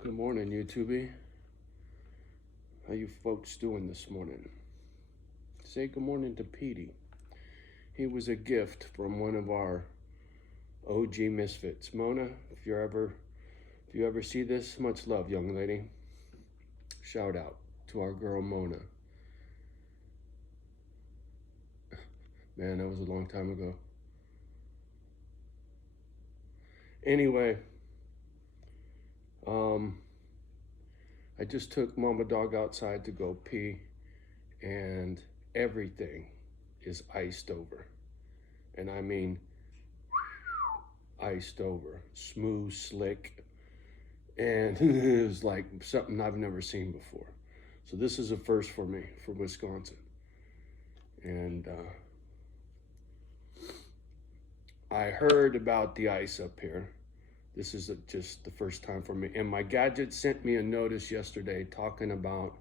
Good morning, YouTube. How you folks doing this morning? Say good morning to Petey. He was a gift from one of our OG misfits. Mona, if you ever see this, much love, young lady. Shout out to our girl Mona. Man, that was a long time ago. Anyway, I just took Mama Dog outside to go pee, and everything is iced over. And I mean iced over, smooth, slick, and it was like something I've never seen before. So this is a first for me, for Wisconsin. And I heard about the ice up here. This is just the first time for me. And my gadget sent me a notice yesterday talking about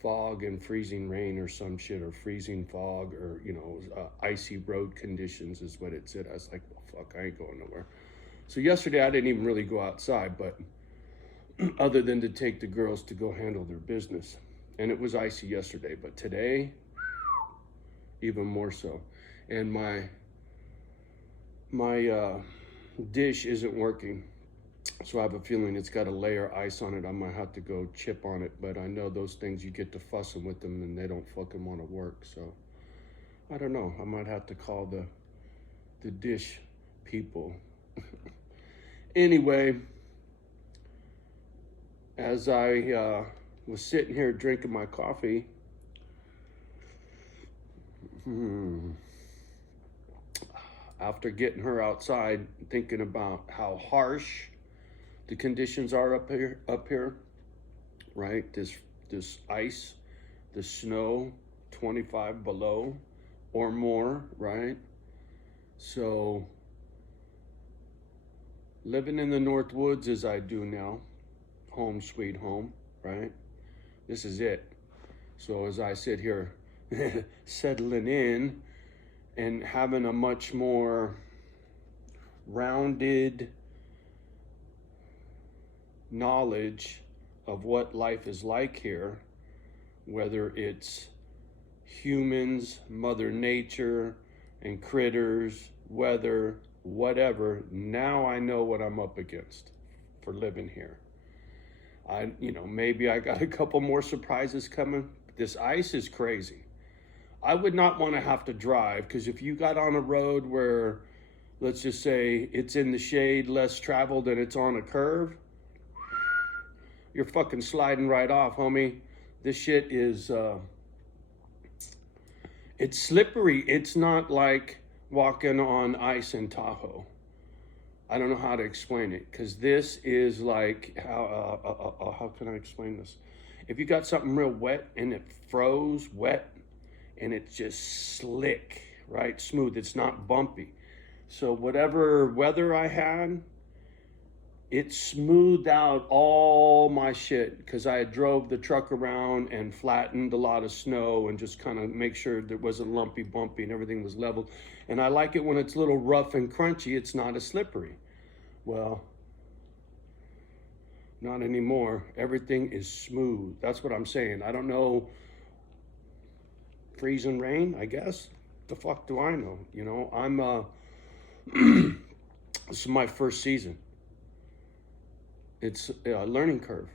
fog and freezing rain or some shit, or freezing fog, or icy road conditions is what it said. I was like, well, fuck, I ain't going nowhere. So yesterday I didn't even really go outside, but other than to take the girls to go handle their business. And it was icy yesterday, but today, even more so. And my dish isn't working, so I have a feeling it's got a layer of ice on it. I might have to go chip on it, but I know those things, you get to fussing with them and they don't fucking want to work. So I don't know, I might have to call the dish people. Anyway, as I was sitting here drinking my coffee, after getting her outside, thinking about how harsh the conditions are up here, right? This ice, the snow, 25 below or more, right? So living in the North Woods as I do now, home sweet home, right? This is it. So as I sit here settling in and having a much more rounded knowledge of what life is like here, whether it's humans, Mother Nature, and critters, weather, whatever. Now I know what I'm up against for living here. Maybe I got a couple more surprises coming. This ice is crazy. I would not want to have to drive, because if you got on a road where, let's just say, it's in the shade, less traveled, and it's on a curve, you're fucking sliding right off, homie. This shit is, it's slippery. It's not like walking on ice in Tahoe. I don't know how to explain it, because this is like, how can I explain this? If you got something real wet and it froze wet, and it's just slick, right? Smooth, it's not bumpy. So whatever weather I had, it smoothed out all my shit, because I had drove the truck around and flattened a lot of snow and just kind of make sure there wasn't lumpy, bumpy, and everything was leveled. And I like it when it's a little rough and crunchy, it's not as slippery. Well, not anymore. Everything is smooth. That's what I'm saying. I don't know. Freezing rain, I guess. The fuck do I know? This is my first season. It's a learning curve.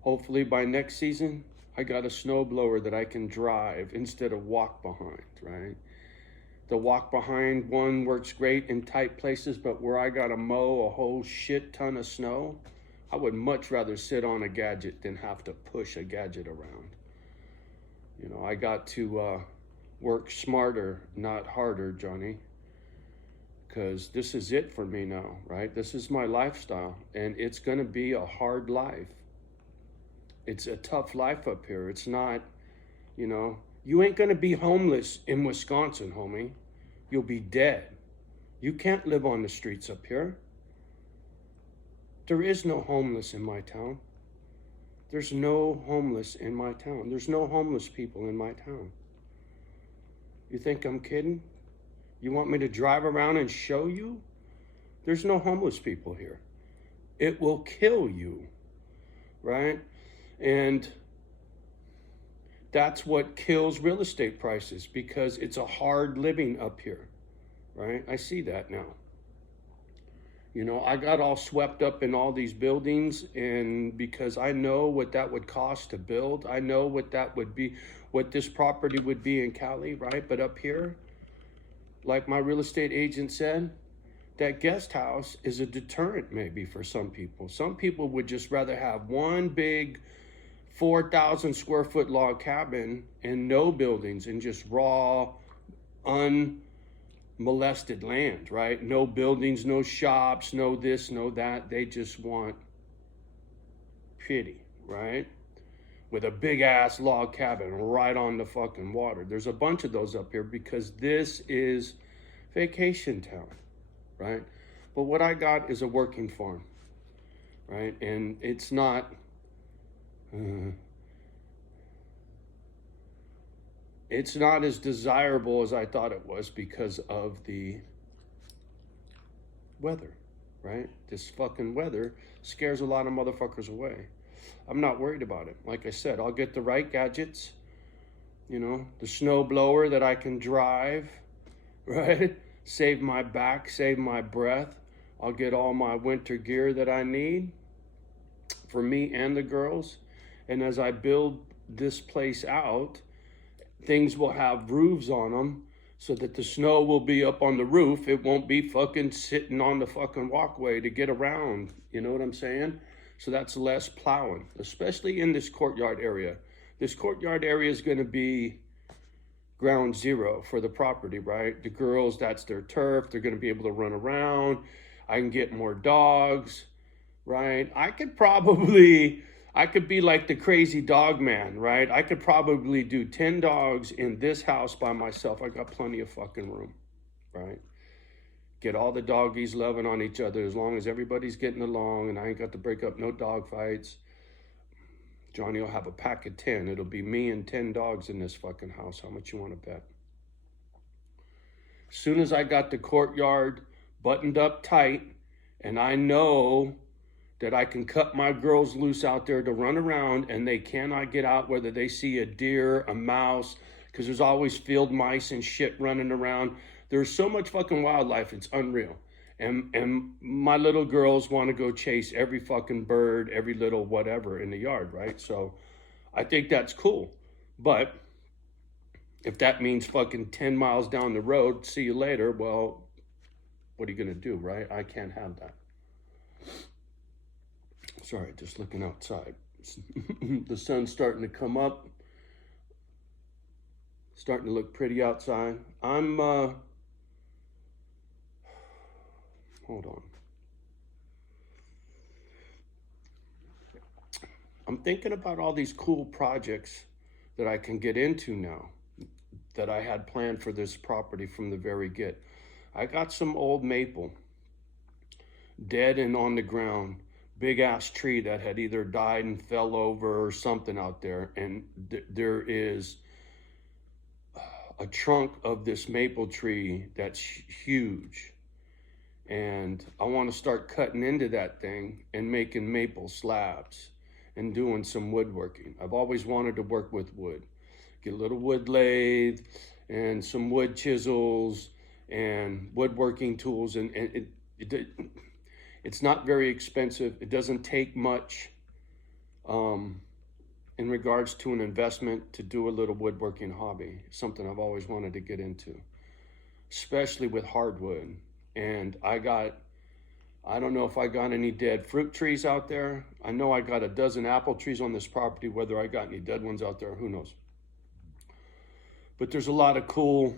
Hopefully by next season, I got a snowblower that I can drive instead of walk behind, right? The walk behind one works great in tight places, but where I gotta mow a whole shit ton of snow, I would much rather sit on a gadget than have to push a gadget around. I got to work smarter, not harder, Johnny, because this is it for me now, right? This is my lifestyle, and it's going to be a hard life. It's a tough life up here. It's not, you ain't going to be homeless in Wisconsin, homie. You'll be dead. You can't live on the streets up here. There is no homeless in my town. There's no homeless in my town. There's no homeless people in my town. You think I'm kidding? You want me to drive around and show you? There's no homeless people here. It will kill you, right? And that's what kills real estate prices, because it's a hard living up here, right? I see that now. You know, I got all swept up in all these buildings, and because I know what that would cost to build, I know what that would be, what this property would be in Cali, right? But up here, like my real estate agent said, that guest house is a deterrent maybe for some people. Some people would just rather have one big 4,000 square foot log cabin and no buildings and just raw, unmolested land, right? No buildings, no shops, no this, no that. They just want pity, right? With a big ass log cabin right on the fucking water. There's a bunch of those up here because this is vacation town, right? But what I got is a working farm, right? And it's not, it's not as desirable as I thought it was because of the weather, right? This fucking weather scares a lot of motherfuckers away. I'm not worried about it. Like I said, I'll get the right gadgets, you know, the snow blower that I can drive, right? Save my back, save my breath. I'll get all my winter gear that I need for me and the girls. And as I build this place out, things will have roofs on them so that the snow will be up on the roof. It won't be fucking sitting on the fucking walkway to get around. You know what I'm saying? So that's less plowing, especially in this courtyard area. This courtyard area is going to be ground zero for the property, right? The girls, that's their turf. They're going to be able to run around. I can get more dogs, right? I could be like the crazy dog man, right? I could probably do 10 dogs in this house by myself. I got plenty of fucking room, right? Get all the doggies loving on each other as long as everybody's getting along and I ain't got to break up no dog fights. Johnny will have a pack of 10. It'll be me and 10 dogs in this fucking house. How much you want to bet? As soon as I got the courtyard buttoned up tight and I know that I can cut my girls loose out there to run around and they cannot get out whether they see a deer, a mouse, because there's always field mice and shit running around. There's so much fucking wildlife, it's unreal. And my little girls want to go chase every fucking bird, every little whatever in the yard, right? So I think that's cool. But if that means fucking 10 miles down the road, see you later, well, what are you going to do, right? I can't have that. Sorry, just looking outside. The sun's starting to come up. Starting to look pretty outside. Hold on. I'm thinking about all these cool projects that I can get into now that I had planned for this property from the very get. I got some old maple, dead and on the ground, big ass tree that had either died and fell over or something out there. And there is a trunk of this maple tree that's huge. And I want to start cutting into that thing and making maple slabs and doing some woodworking. I've always wanted to work with wood. Get a little wood lathe and some wood chisels and woodworking tools. And it's not very expensive. It doesn't take much in regards to an investment to do a little woodworking hobby. Something I've always wanted to get into, especially with hardwood. And I don't know if I got any dead fruit trees out there. I know I got a dozen apple trees on this property. Whether I got any dead ones out there, who knows? But there's a lot of cool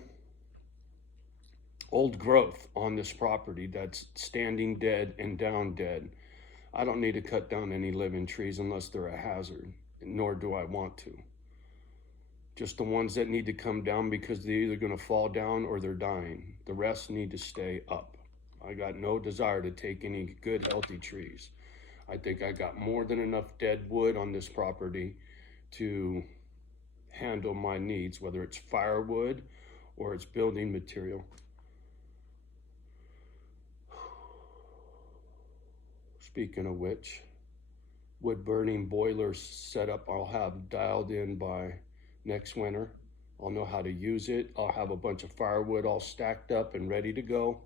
old growth on this property that's standing dead and down dead. I don't need to cut down any living trees unless they're a hazard, nor do I want to. Just the ones that need to come down because they're either going to fall down or they're dying. The rest need to stay up. I got no desire to take any good, healthy trees. I think I got more than enough dead wood on this property to handle my needs, whether it's firewood or it's building material. Speaking of which, wood burning boiler setup I'll have dialed in by next winter. I'll know how to use it. I'll have a bunch of firewood all stacked up and ready to go.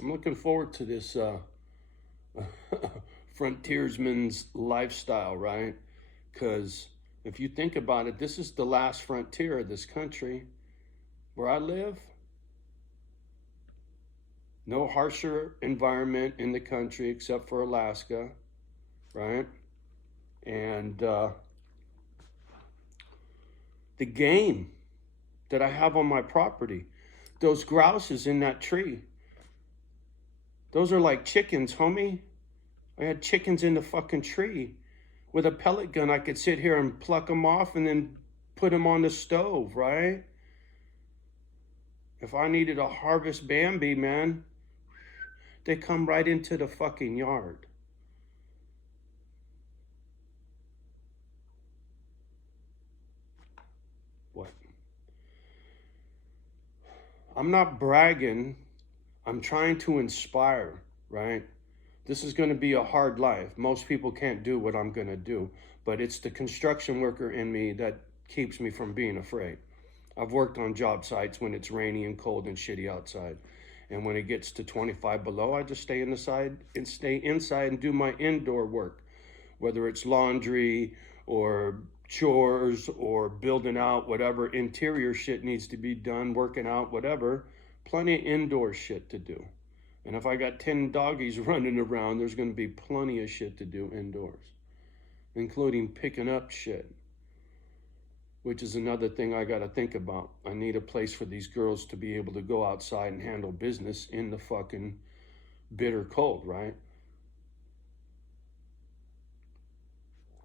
I'm looking forward to this frontiersman's lifestyle, right? Because if you think about it, this is the last frontier of this country. Where I live, no harsher environment in the country except for Alaska, right? And the game that I have on my property, those grouses in that tree, those are like chickens, homie. I had chickens in the fucking tree. With a pellet gun, I could sit here and pluck them off and then put them on the stove, right? If I needed to harvest Bambi, man, they come right into the fucking yard. What? I'm not bragging. I'm trying to inspire, right? This is going to be a hard life. Most people can't do what I'm going to do, but it's the construction worker in me that keeps me from being afraid. I've worked on job sites when it's rainy and cold and shitty outside. And when it gets to 25 below, I just stay inside and do my indoor work, whether it's laundry or chores or building out whatever interior shit needs to be done, working out, whatever. Plenty of indoor shit to do. And if I got 10 doggies running around, there's going to be plenty of shit to do indoors, including picking up shit, which is another thing I got to think about. I need a place for these girls to be able to go outside and handle business in the fucking bitter cold, right?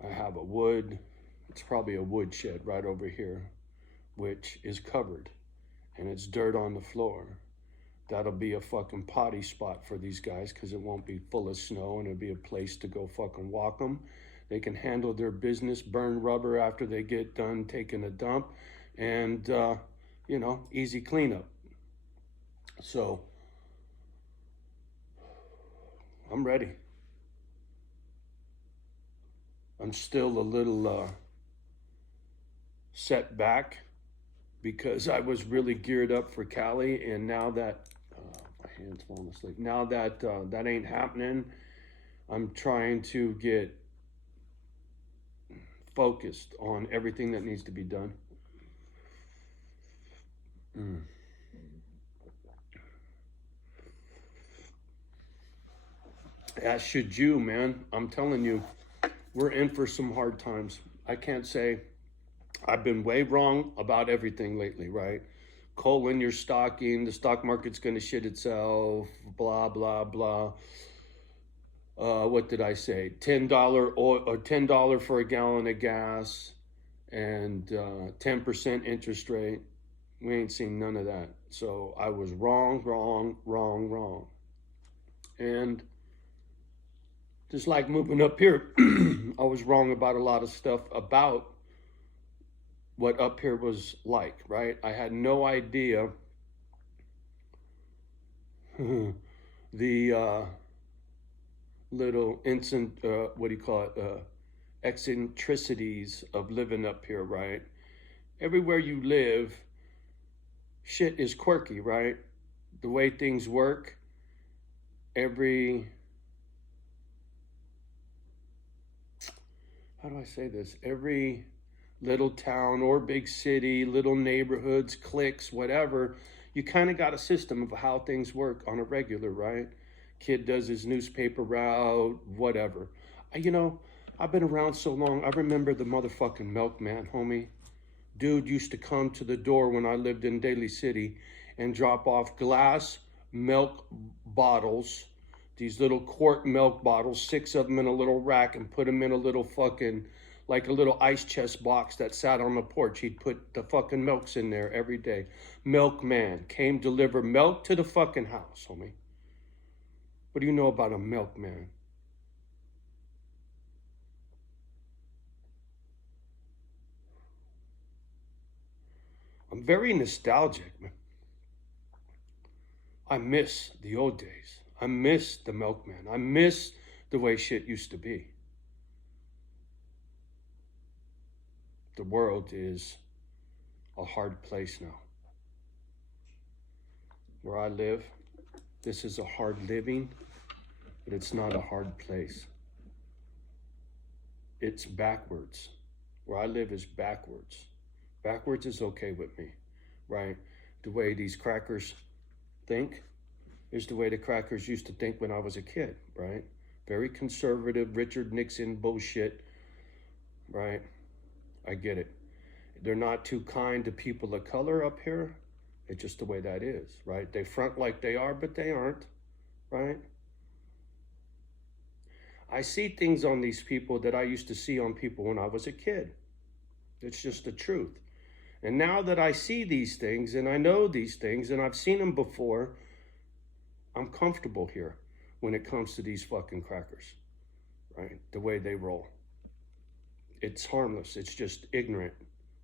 I have a wood, it's probably a wood shed right over here, which is covered and it's dirt on the floor. That'll be a fucking potty spot for these guys because it won't be full of snow and it'll be a place to go fucking walk them. They can handle their business, burn rubber after they get done taking a dump, and, easy cleanup. So, I'm ready. I'm still a little set back because I was really geared up for Cali, and now that, my hand's falling asleep, now that that ain't happening, I'm trying to get focused on everything that needs to be done. As should you, man. I'm telling you, we're in for some hard times. I can't say I've been way wrong about everything lately, right? Colon, you're stocking, the stock market's going to shit itself, blah, blah, blah. What did I say? $10 oil, or $10 for a gallon of gas, and 10% interest rate. We ain't seen none of that. So I was wrong. And just like moving up here, I was wrong about a lot of stuff about what up here was like, right? I had no idea the little eccentricities of living up here, right? Everywhere you live, shit is quirky, right? The way things work, every, how do I say this? Every little town or big city, little neighborhoods, cliques, whatever, you kind of got a system of how things work on a regular, right? Kid does his newspaper route, whatever. I've been around so long, I remember the motherfucking milkman, homie. Dude used to come to the door when I lived in Daly City and drop off glass milk bottles, these little quart milk bottles, 6 of them in a little rack, and put them in a little fucking, like a little ice chest box that sat on the porch. He'd put the fucking milks in there every day. Milkman came deliver milk to the fucking house, homie. What do you know about a milkman? I'm very nostalgic, man. I miss the old days. I miss the milkman. I miss the way shit used to be. The world is a hard place now. Where I live, this is a hard living, but it's not a hard place. It's backwards. Where I live is backwards. Backwards is okay with me, right? The way these crackers think is the way the crackers used to think when I was a kid, right? Very conservative, Richard Nixon bullshit, right? I get it. They're not too kind to people of color up here. It's just the way that is, right? They front like they are, but they aren't, right? I see things on these people that I used to see on people when I was a kid. It's just the truth. And now that I see these things and I know these things and I've seen them before, I'm comfortable here when it comes to these fucking crackers, right? The way they roll. It's harmless. It's just ignorant,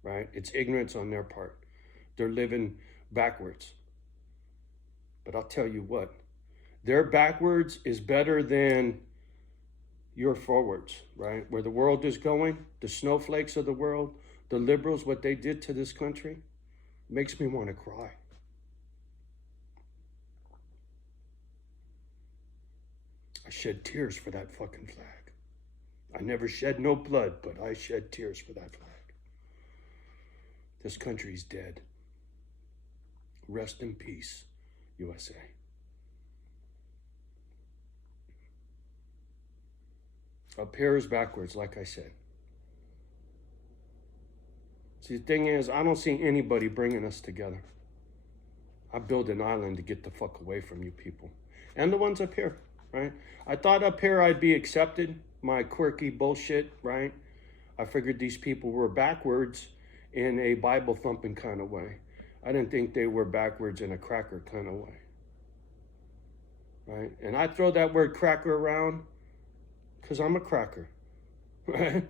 right? It's ignorance on their part. They're living backwards. But I'll tell you what, their backwards is better than your forwards, right? Where the world is going, the snowflakes of the world, the liberals, what they did to this country, makes me want to cry. I shed tears for that fucking flag. I never shed no blood, but I shed tears for that flag. This country's dead. Rest in peace, USA. Up here is backwards, like I said. See, the thing is, I don't see anybody bringing us together. I built an island to get the fuck away from you people. And the ones up here, right? I thought up here I'd be accepted, my quirky bullshit, right? I figured these people were backwards in a Bible thumping kind of way. I didn't think they were backwards in a cracker kind of way, right? And I throw that word cracker around because I'm a cracker, right?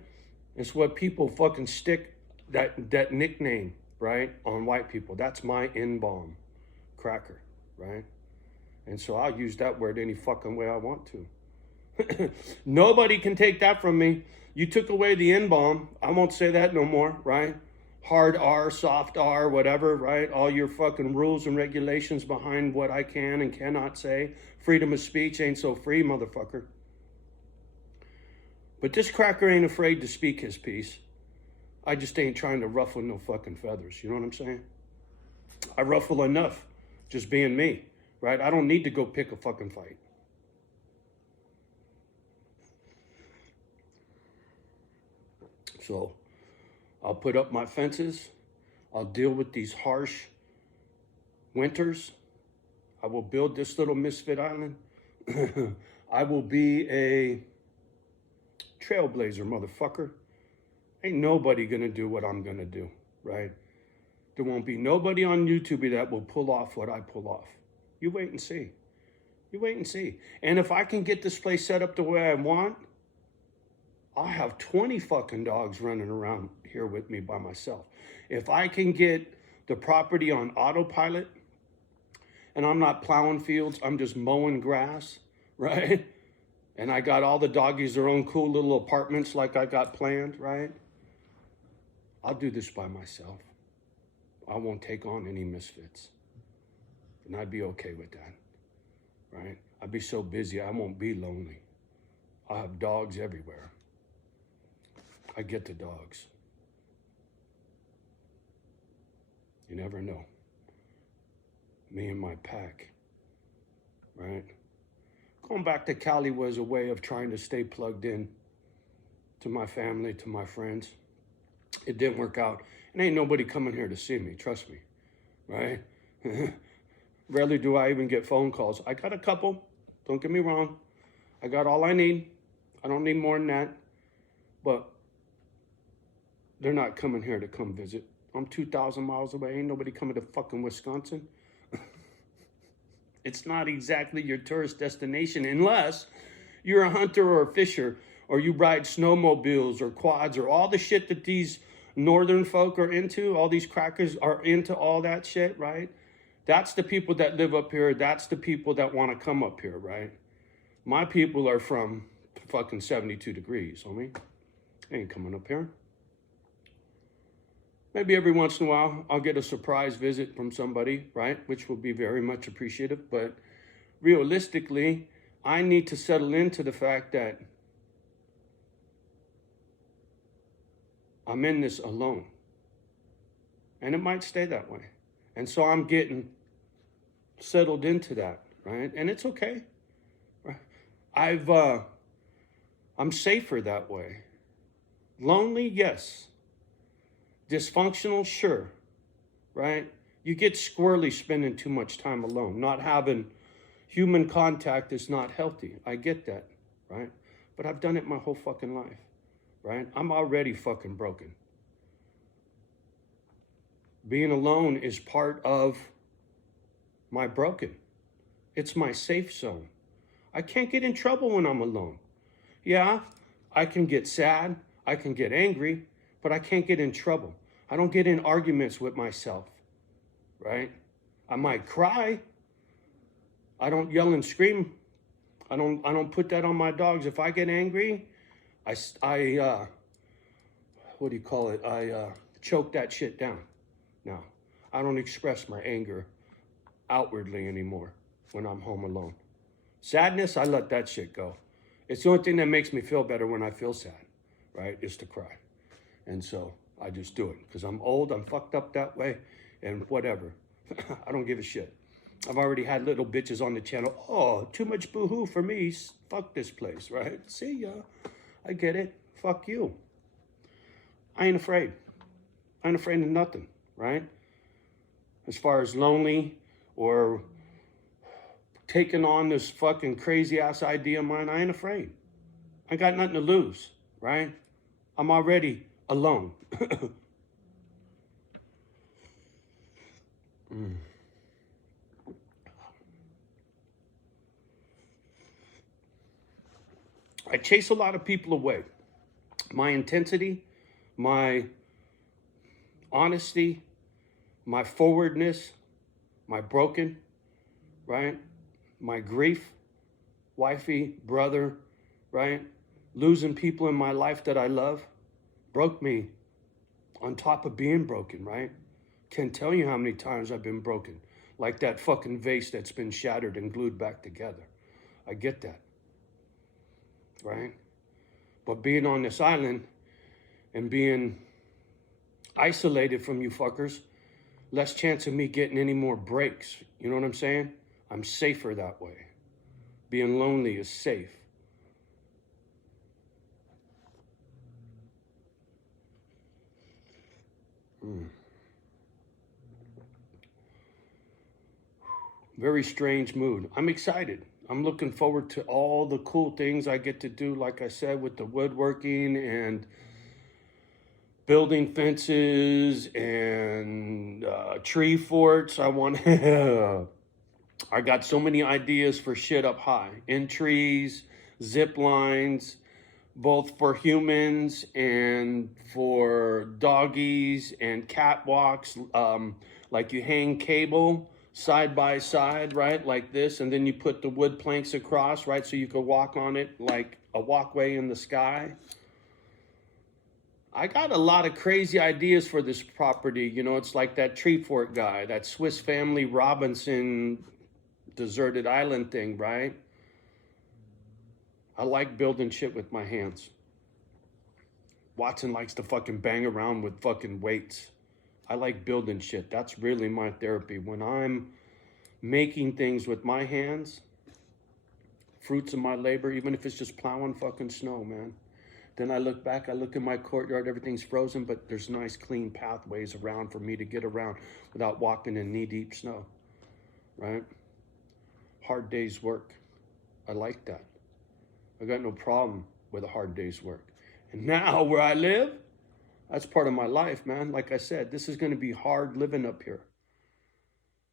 It's what people fucking stick that nickname, right, on white people. That's my N-bomb, cracker, right? And so I'll use that word any fucking way I want to. Nobody can take that from me. You took away the N-bomb. I won't say that no more, right? Hard R, soft R, whatever, right? All your fucking rules and regulations behind what I can and cannot say. Freedom of speech ain't so free, motherfucker. But this cracker ain't afraid to speak his piece. I just ain't trying to ruffle no fucking feathers. You know what I'm saying? I ruffle enough just being me, right? I don't need to go pick a fucking fight. So I'll put up my fences. I'll deal with these harsh winters. I will build this little misfit island. I will be a trailblazer, motherfucker. Ain't nobody gonna do what I'm gonna do, right? There won't be nobody on YouTube that will pull off what I pull off. You wait and see. You wait and see. And if I can get this place set up the way I want, I'll have 20 fucking dogs running around here with me by myself. If I can get the property on autopilot and I'm not plowing fields, I'm just mowing grass, right? And I got all the doggies their own cool little apartments like I got planned, right? I'll do this by myself. I won't take on any misfits. And I'd be okay with that, right? I'd be so busy, I won't be lonely. I'll have dogs everywhere. I get the dogs. You never know. Me and my pack, right? Going back to Cali was a way of trying to stay plugged in to my family, to my friends. It didn't work out. And ain't nobody coming here to see me, trust me, right? Rarely do I even get phone calls. I got a couple, don't get me wrong. I got all I need. I don't need more than that. But they're not coming here to come visit. I'm 2,000 miles away. Ain't nobody coming to fucking Wisconsin. It's not exactly your tourist destination unless you're a hunter or a fisher or you ride snowmobiles or quads or all the shit that these northern folk are into. All these crackers are into all that shit, right? That's the people that live up here. That's the people that want to come up here, right? My people are from fucking 72 degrees, homie. They ain't coming up here. Maybe every once in a while I'll get a surprise visit from somebody, right? Which will be very much appreciative. But realistically, I need to settle into the fact that I'm in this alone. And it might stay that way. And so I'm getting settled into that, right? And it's okay. I'm safer that way. Lonely, yes. Dysfunctional, sure, right? You get squirrely spending too much time alone. Not having human contact is not healthy. I get that, right? But I've done it my whole fucking life, right? I'm already fucking broken. Being alone is part of my broken. It's my safe zone. I can't get in trouble when I'm alone. Yeah, I can get sad, I can get angry, but I can't get in trouble. I don't get in arguments with myself, right? I might cry. I don't yell and scream. I don't put that on my dogs. If I get angry, I what do you call it? I choke that shit down. No, I don't express my anger outwardly anymore when I'm home alone. Sadness, I let that shit go. It's the only thing that makes me feel better when I feel sad, right, is to cry. And so I just do it because I'm old, I'm fucked up that way, and whatever. I don't give a shit. I've already had little bitches on the channel. Oh, too much boo-hoo for me. Fuck this place, right? See ya. I get it. Fuck you. I ain't afraid. I ain't afraid of nothing, right? As far as lonely or taking on this fucking crazy ass idea of mine, I ain't afraid. I got nothing to lose, right? I'm already alone. I chase a lot of people away. My intensity, my honesty, my forwardness, my broken, right? My grief, wifey, brother, right? Losing people in my life that I love broke me on top of being broken, right? Can't tell you how many times I've been broken. Like that fucking vase that's been shattered and glued back together. I get that, right? But being on this island and being isolated from you fuckers, less chance of me getting any more breaks. You know what I'm saying? I'm safer that way. Being lonely is safe. Very strange mood. I'm excited. I'm looking forward to all the cool things I get to do, like I said, with the woodworking and building fences and tree forts. I got so many ideas for shit up high. In trees, zip lines, both for humans and for doggies and catwalks. Like you hang cable side by side, right? Like this, and then you put the wood planks across, right? So you could walk on it like a walkway in the sky. I got a lot of crazy ideas for this property. You know, it's like that tree fort guy, that Swiss Family Robinson deserted island thing, right? I like building shit with my hands. Watson likes to fucking bang around with fucking weights. I like building shit. That's really my therapy. When I'm making things with my hands, fruits of my labor, even if it's just plowing fucking snow, man. Then I look back, I look in my courtyard, everything's frozen, but there's nice clean pathways around for me to get around without walking in knee-deep snow, right? Hard day's work. I like that. I got no problem with a hard day's work. And now where I live, that's part of my life, man. Like I said, this is going to be hard living up here.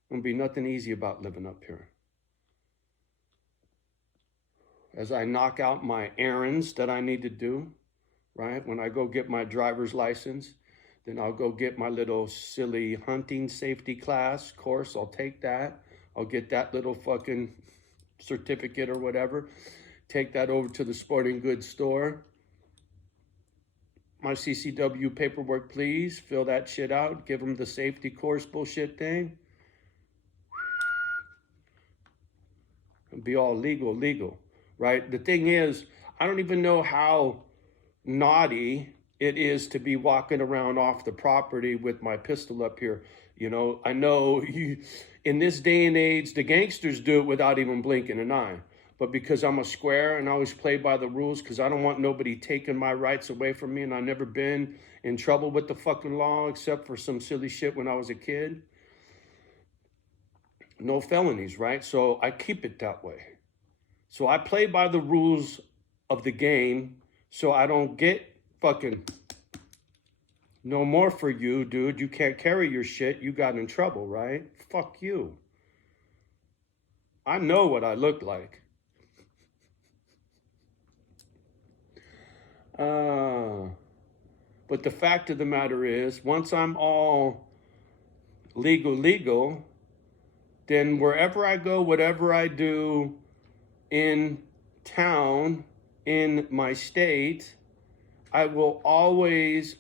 There'll be nothing easy about living up here. As I knock out my errands that I need to do, right? When I go get my driver's license, Then I'll go get my little silly hunting safety class course. I'll take that. I'll get that little fucking certificate or whatever. Take that over to the sporting goods store. My CCW paperwork, please. Fill that shit out. Give them the safety course bullshit thing. And be all legal, right? The thing is, I don't even know how naughty it is to be walking around off the property with my pistol up here. You know, I know in this day and age, the gangsters do it without even blinking an eye. But because I'm a square and I always play by the rules, because I don't want nobody taking my rights away from me, and I've never been in trouble with the fucking law except for some silly shit when I was a kid. No felonies, right? So I keep it that way. So I play by the rules of the game so I don't get fucking no more for you, dude. You can't carry your shit. You got in trouble, right? Fuck you. I know what I look like. But the fact of the matter is, once I'm all legal, then wherever I go, whatever I do in town, in my state, I will always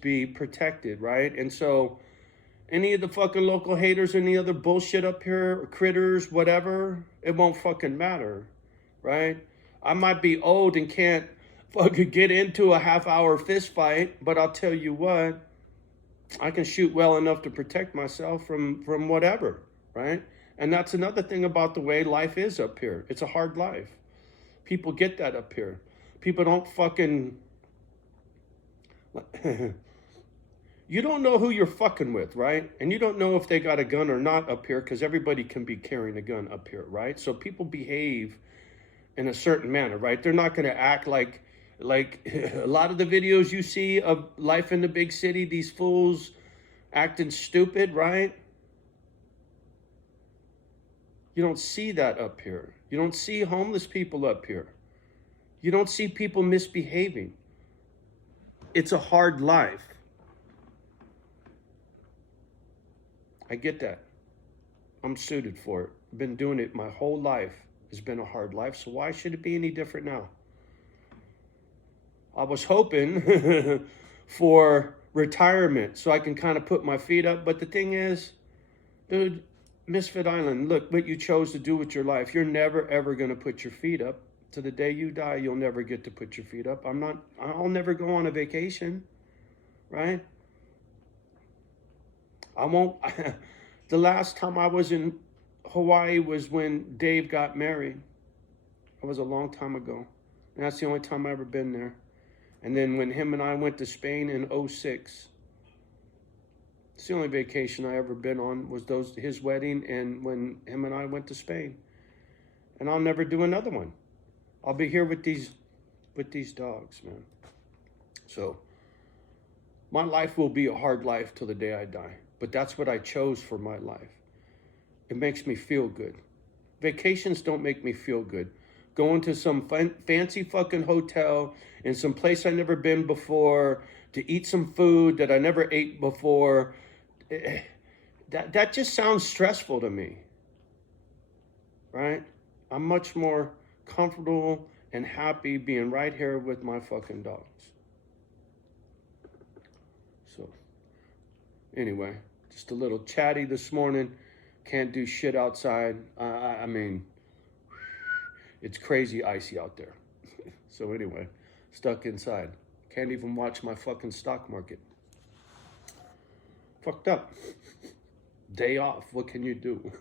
be protected, right? And so any of the fucking local haters, any other bullshit up here, or critters, whatever, it won't fucking matter, right? I might be old and can't fucking get into a half-hour fist fight, but I'll tell you what, I can shoot well enough to protect myself from whatever, right? And that's another thing about the way life is up here. It's a hard life. People get that up here. People don't fucking... You don't know who you're fucking with, right? And you don't know if they got a gun or not up here, because everybody can be carrying a gun up here, right? So people behave in a certain manner, right? They're not going to act like a lot of the videos you see of life in the big city, these fools acting stupid, right? You don't see that up here. You don't see homeless people up here. You don't see people misbehaving. It's a hard life. I get that. I'm suited for it. I've been doing it my whole life. It's been a hard life, so why should it be any different now? I was hoping for retirement so I can kind of put my feet up, but the thing is, dude, Misfit Island, look what you chose to do with your life. You're never, ever going to put your feet up. To the day you die, you'll never get to put your feet up. I'll never go on a vacation, right? I won't. The last time I was in Hawaii was when Dave got married. That was a long time ago. And that's the only time I've ever been there. And then when him and I went to Spain in 2006, it's the only vacation I ever been on was his wedding and when him and I went to Spain. And I'll never do another one. I'll be here with these dogs, man. So my life will be a hard life till the day I die. But that's what I chose for my life. It makes me feel good. Vacations don't make me feel good. Going to some fancy fucking hotel in some place I never been before to eat some food that I never ate before, that just sounds stressful to me, right? I'm much more comfortable and happy being right here with my fucking dogs. So, anyway, just a little chatty this morning. Can't do shit outside. I mean, it's crazy icy out there. So anyway, stuck inside. Can't even watch my fucking stock market. Fucked up. Day off. What can you do?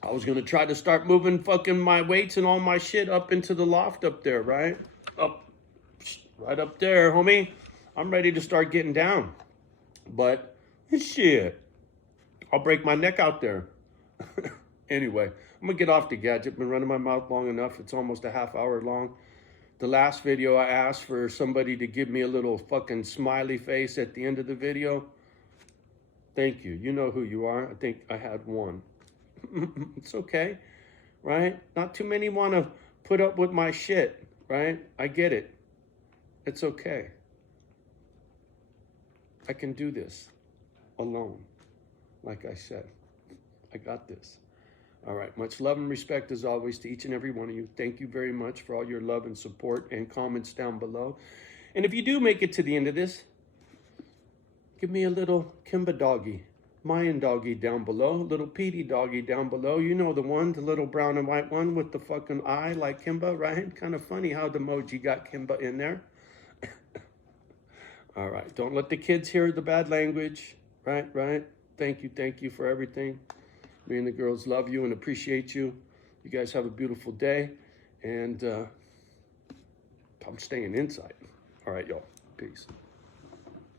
I was going to try to start moving fucking my weights and all my shit up into the loft up there, right? Right up there, homie. I'm ready to start getting down. But, shit. I'll break my neck out there. Anyway, I'm going to get off the gadget. Been running my mouth long enough. It's almost a half hour long. The last video I asked for somebody to give me a little fucking smiley face at the end of the video. Thank you. You know who you are. I think I had one. It's okay, right? Not too many want to put up with my shit, right? right? I get it. It's okay. I can do this alone. Like I said, I got this. All right. Much love and respect as always to each and every one of you. Thank you very much for all your love and support and comments down below. And if you do make it to the end of this, give me a little Kimba doggy, Mayan doggy down below, little Petey doggy down below. You know the one, the little brown and white one with the fucking eye like Kimba, right? Kind of funny how the emoji got Kimba in there. All right. Don't let the kids hear the bad language. Right, right. Thank you for everything. Me and the girls love you and appreciate you. You guys have a beautiful day. And I'm staying inside. All right, y'all. Peace.